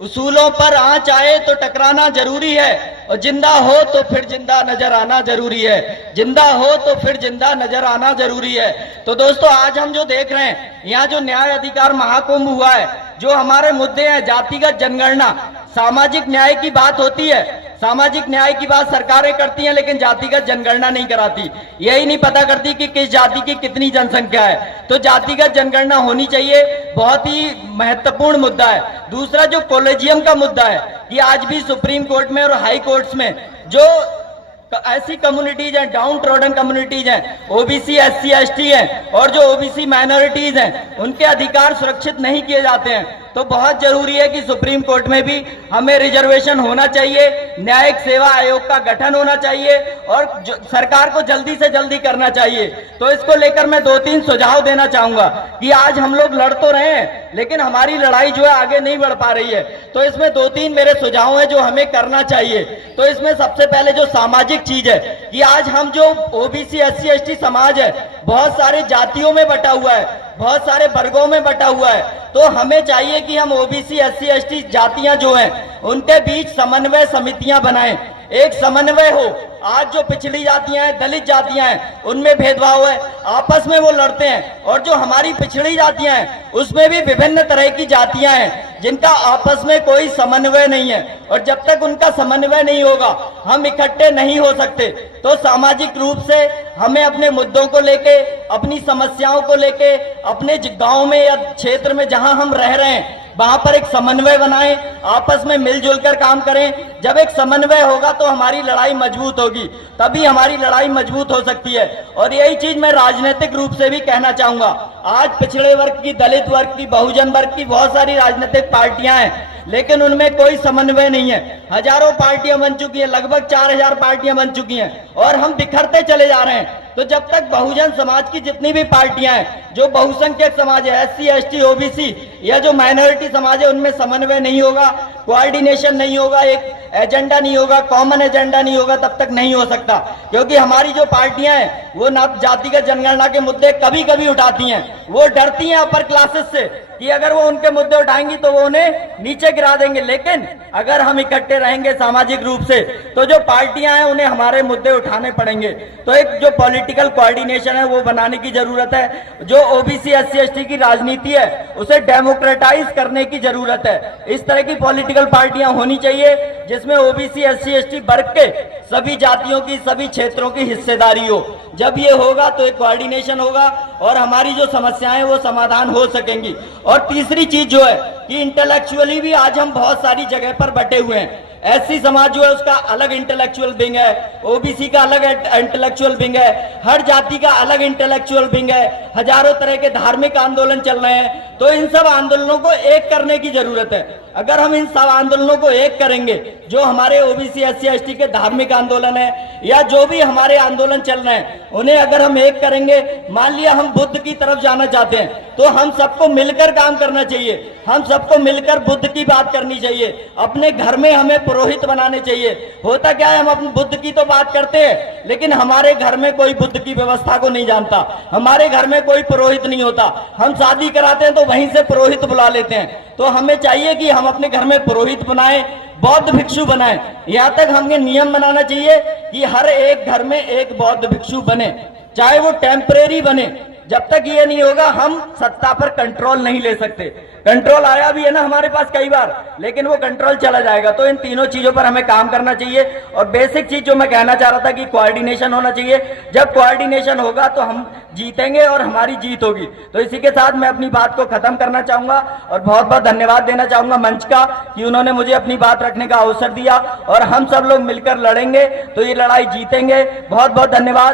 उसूलों पर आंच आए तो टकराना जरूरी है और जिंदा हो तो फिर जिंदा नजर आना जरूरी है। जिंदा हो तो फिर जिंदा नजर आना जरूरी है। तो दोस्तों, आज हम जो देख रहे हैं, यहाँ जो न्याय अधिकार महाकुंभ हुआ है, जो हमारे मुद्दे हैं, जातिगत जनगणना, सामाजिक न्याय की बात होती है। सामाजिक न्याय की बात सरकारें करती हैं, लेकिन जातिगत जनगणना नहीं कराती। यही नहीं पता करती कि किस जाति की कितनी जनसंख्या है। तो जातिगत जनगणना होनी चाहिए, बहुत ही महत्वपूर्ण मुद्दा है। दूसरा, जो कॉलेजियम का मुद्दा है, कि आज भी सुप्रीम कोर्ट में और हाई कोर्ट्स में जो ऐसी कम्युनिटीज हैं, डाउन ट्रोडन कम्युनिटीज हैं, ओबीसी, एससी, एसटी हैं, और जो ओबीसी माइनॉरिटीज हैं, उनके अधिकार सुरक्षित नहीं किए जाते हैं। तो बहुत जरूरी है कि सुप्रीम कोर्ट में भी हमें रिजर्वेशन होना चाहिए, न्यायिक सेवा आयोग का गठन होना चाहिए, और सरकार को जल्दी से जल्दी करना चाहिए। तो इसको लेकर मैं 2-3 सुझाव देना चाहूंगा कि आज हम लोग लड़ तो रहे हैं, लेकिन हमारी लड़ाई जो है आगे नहीं बढ़ पा रही है। तो इसमें 2-3 मेरे सुझाव हैं जो हमें करना चाहिए। तो इसमें सबसे पहले जो सामाजिक चीज है, कि आज हम जो ओबीसी, एससी, एसटी समाज है, बहुत सारे जातियों में बटा हुआ है, बहुत सारे वर्गों में बटा हुआ है। तो हमें चाहिए कि हम ओबीसी, एससी, एसटी जातियां जो हैं, उनके बीच समन्वय समितियां बनाएं, एक समन्वय हो। आज जो पिछड़ी जातियां हैं, दलित जातियां हैं, उनमें भेदभाव है, आपस में वो लड़ते हैं। और जो हमारी पिछड़ी जातियां हैं, उसमें भी विभिन्न तरह की जातियां हैं जिनका आपस में कोई समन्वय नहीं है। और जब तक उनका समन्वय नहीं होगा, हम इकट्ठे नहीं हो सकते। तो सामाजिक रूप से हमें अपने मुद्दों को लेके, अपनी समस्याओं को लेके, अपने गांव में या क्षेत्र में जहां हम रह रहे हैं, वहां पर एक समन्वय बनाएं, आपस में मिलजुल कर काम करें। जब एक समन्वय होगा तो हमारी लड़ाई मजबूत होगी, तभी हमारी लड़ाई मजबूत हो सकती है। और यही चीज मैं राजनीतिक रूप से भी कहना चाहूंगा। आज पिछड़े वर्ग की, दलित वर्ग की, बहुजन वर्ग की बहुत सारी राजनीतिक पार्टियां हैं, लेकिन उनमें कोई समन्वय नहीं है। हजारों पार्टियां बन चुकी हैं, लगभग 4000 पार्टियां बन चुकी हैं, और हम बिखरते चले जा रहे हैं। तो जब तक बहुजन समाज की जितनी भी पार्टियां हैं, जो बहुसंख्यक समाज है, एससी, एसटी, ओबीसी, या जो माइनॉरिटी समाज है, उनमें समन्वय नहीं होगा, कोऑर्डिनेशन नहीं होगा, एक एजेंडा नहीं होगा, कॉमन एजेंडा नहीं होगा, तब तक नहीं हो सकता। क्योंकि हमारी जो पार्टियां हैं, वो ना जातिगत जनगणना के मुद्दे कभी कभी उठाती हैं। वो डरती हैं अपर क्लासेस से कि अगर वो उनके मुद्दे उठाएंगी तो वो उन्हें नीचे गिरा देंगे। लेकिन अगर हम इकट्ठे रहेंगे सामाजिक रूप से, तो जो पार्टियां हैं, उन्हें हमारे मुद्दे उठाने पड़ेंगे। तो एक जो पॉलिटिकल कोऑर्डिनेशन है, वो बनाने की जरूरत है। जो ओबीसी, एससी, एसटी की राजनीति है, उसे डेमोक्रेटाइज करने की जरूरत है। इस तरह की पॉलिटिकल पार्टियां होनी चाहिए जिसमें ओबीसी, एससी, एसटी वर्ग के सभी जातियों की, सभी क्षेत्रों की हिस्सेदारी हो। जब ये होगा तो एक कोऑर्डिनेशन होगा और हमारी जो समस्याएं वो समाधान हो सकेंगी। और तीसरी चीज जो है कि इंटेलेक्चुअली भी आज हम बहुत सारी जगह पर बटे हुए हैं। एससी समाज जो है, उसका अलग इंटेलेक्चुअल विंग है, ओबीसी का अलग इंटेलेक्चुअल विंग है, हर जाति का अलग इंटेलेक्चुअल विंग है, हजारों तरह के धार्मिक आंदोलन चल रहे हैं। तो इन सब आंदोलनों को एक करने की जरूरत है। अगर हम इन सब आंदोलनों को एक करेंगे, जो हमारे ओबीसी, एससी, एसटी के धार्मिक आंदोलन है, या जो भी हमारे आंदोलन चल रहे हैं, उन्हें अगर हम एक करेंगे, मान लिया हम बुद्ध की तरफ जाना चाहते हैं, तो हम सबको मिलकर काम करना चाहिए। हम सबको मिलकर बुद्ध की बात करनी चाहिए। अपने घर में हमें पुरोहित बनाने चाहिए। होता क्या है, हम अपने बुद्ध की तो बात करते हैं, लेकिन हमारे घर में कोई बुद्ध की व्यवस्था को नहीं जानता, हमारे घर में कोई पुरोहित नहीं होता। हम शादी कराते हैं तो वहीं से पुरोहित बुला लेते हैं। तो हमें चाहिए कि हम अपने घर में पुरोहित बनाएं, बौद्ध भिक्षु बनाएं। यहां तक हमें नियम बनाना चाहिए कि हर एक घर में एक बौद्ध भिक्षु बने, चाहे वो टेम्परेरी बने। जब तक ये नहीं होगा, हम सत्ता पर कंट्रोल नहीं ले सकते। कंट्रोल आया भी है ना हमारे पास कई बार, लेकिन वो कंट्रोल चला जाएगा। तो इन तीनों चीजों पर हमें काम करना चाहिए। और बेसिक चीज जो मैं कहना चाह रहा था कि कोऑर्डिनेशन होना चाहिए। जब कोऑर्डिनेशन होगा तो हम जीतेंगे और हमारी जीत होगी। तो इसी के साथ मैं अपनी बात को खत्म करना चाहूंगा और बहुत बहुत धन्यवाद देना चाहूंगा मंच का कि उन्होंने मुझे अपनी बात रखने का अवसर दिया। और हम सब लोग मिलकर लड़ेंगे तो ये लड़ाई जीतेंगे। बहुत बहुत धन्यवाद।